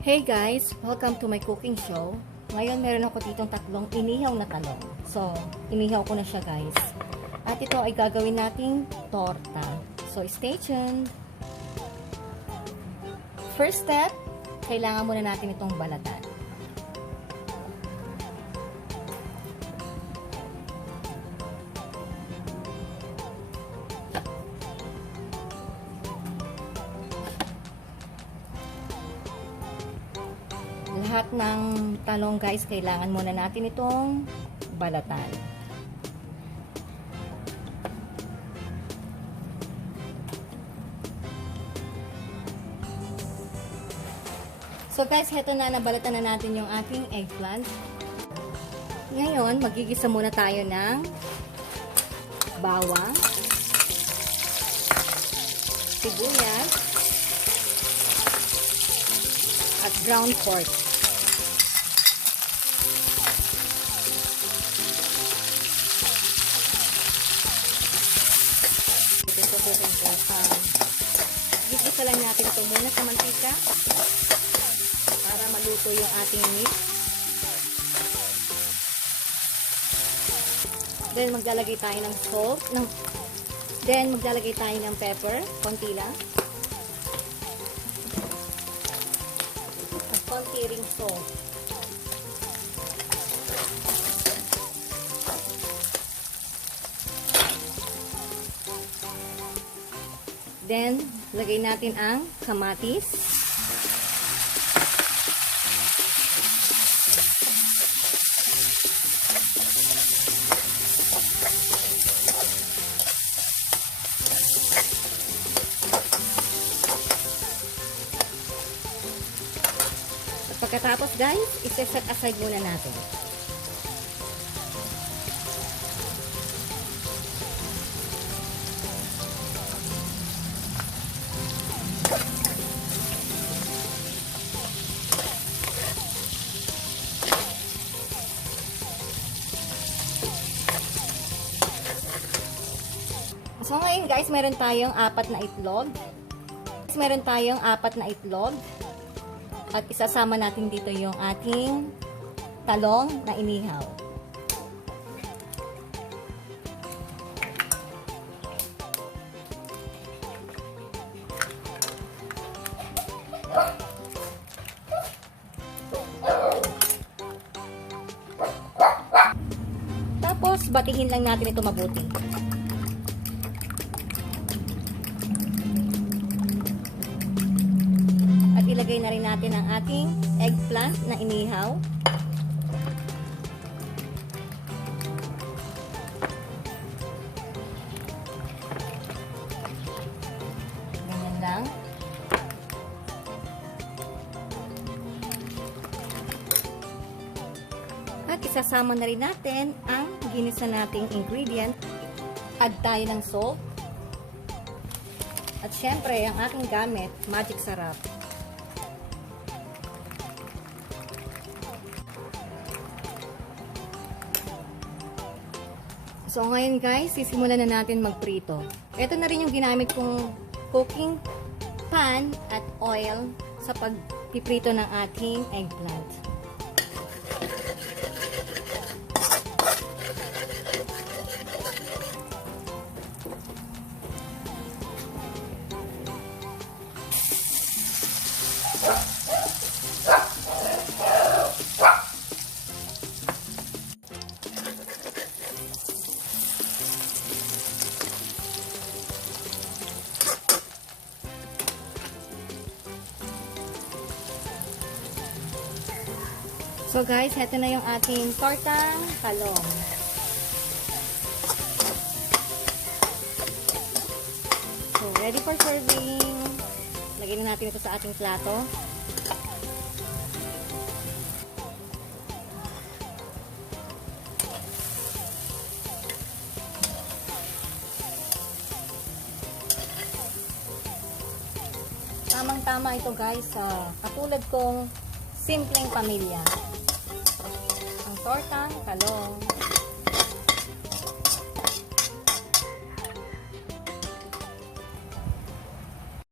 Hey guys! Welcome to my cooking show. Ngayon meron ako ditong tatlong inihaw na talong. So, inihaw ko na siya guys. At ito ay gagawin nating torta. So, stay tuned! First step, kailangan muna natin itong balatan. Lahat ng talong guys, kailangan muna natin itong balatan. So guys, heto na, nabalatan na natin yung ating eggplant. Ngayon, magigisa muna tayo ng bawang, sibuyas, at ground pork. Ito. Um, gigisa lang natin ito muna sa mantika para maluto yung ating meat. Then maglalagay tayo ng salt, ng Then maglalagay tayo ng pepper, konti lang. Konti ring salt. Then, lagay natin ang kamatis. At pagkatapos guys, isa-set aside muna natin. So ngayon guys, meron tayong apat na itlog. Meron tayong apat na itlog. At isasama natin dito yung ating talong na inihaw. Tapos, batihin lang natin ito mabuti. Ilagay na rin natin ang ating eggplant na inihaw. Ganyan lang. At isasama na rin natin ang ginisa nating ingredient. Add tayo ng salt. At syempre, ang aking gamit, magic sarap. So ngayon guys, sisimulan na natin magprito. Ito na rin yung ginamit kong cooking pan at oil sa pagpiprito ng ating eggplant. So guys, heto na yung ating tortang talong. So, ready for serving. Lagyan na natin ito sa ating plato. Tamang-tama ito guys sa katulad kong simpleng pamilya. Ang tortang talong.